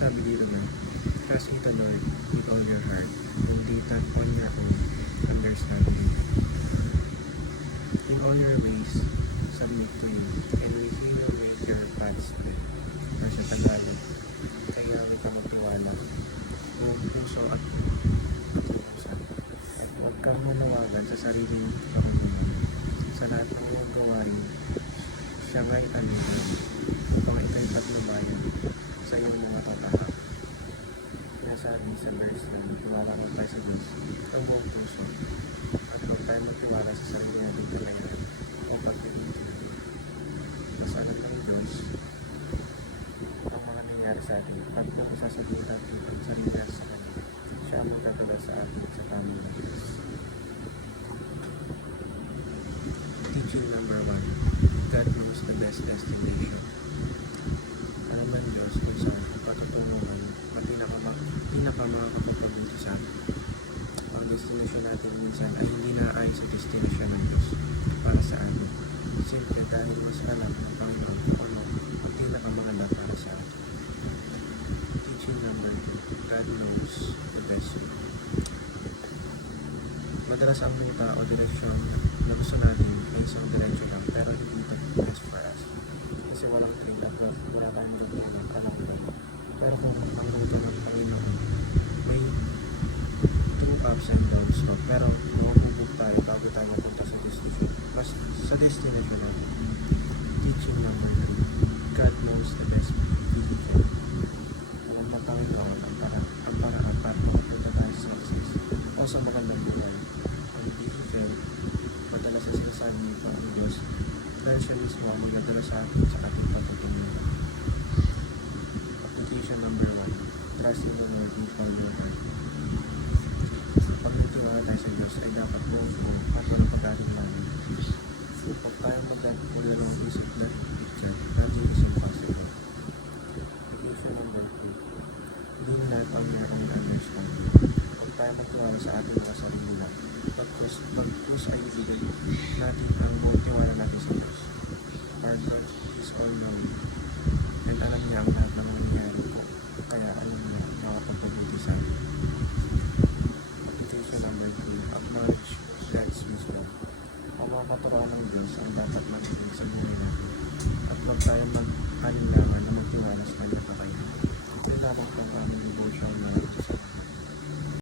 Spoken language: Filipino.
sabi dito na, trust in the Lord with all your heart, don't lean on your own understanding. In all your ways, submit to Him, and with He will make your paths straight. Or sa Tagalog, kaya ka magtiwala, buong puso at puso. At huwag kang manawagan sa sariling kakulangan. Sa lahat ng iyong gawain, siya nga'y anuhan, upang ika'y patnubayan sa iyong mga tatahak. Kaya sabi sa verse na magtiwala ka tayo sa Diyos ang buong puso, at huwag tayo magtiwala sa sarili natin kalayan o pagpipigil. Tapos alam ng Diyos ang mga nangyari sa atin, at kung isasabihin natin ang sarili natin sa Kanya, siya ang magdadala sa atin sa tamang Diyos. Teaching number 1, God knows the best destination. Alam ng Diyos kung saan patutunguhan at pinakamakakapapabuti sa atin. Ang destination natin minsan ay hindi naayon sa destination ng Diyos para sa atin. Siyempre dahil mas alam ng Panginoon kung ano ang pinakamaganda para sa atin. Teaching number 2, God knows the best way. Madalas ang ruta o direksyon na gusto natin ay isang direksyon lang, pero hindi ito best for us. Kasi walang trade at wala tayong magagawa alam ko. Pero kung ang ruta ng Panginoon, may two ups and downs no? Pero mahubog tayo bago tayo mapunta sa destination natin. Teaching number 3, God knows the best vehicle. Alam ng Panginoon ang paraan para makapunta tayo sa success o sa magandang buhay. Ang vehicle, madalas sa sinasabi nito ang Diyos dahil siya mismo ang magdadala sa atin sa ating patutunguhan. Application number 1, trust in the Lord with all your heart. Pag nagtiwala tayo sa Diyos ay dapat buong at walang pag-alinlangan. Huwag tayong magdadalawang isip na picture, nothing is impossible. Application number 2, lean not on your own understanding. Huwag tayong magtiwala sa ating mga sarili lang. Pagkus ay ibigay natin ang buong tiwala natin sa Diyos. Our God is all-knowing, and alam niya ang lahat ng mga nangyayari ko, kaya alam niya ang makapagpabuti sa atin. Application number 3, acknowledge God's wisdom. Ang mga katuroan ng Diyos ang dapat natin sa buhay natin, at huwag tayo mag-alinlangan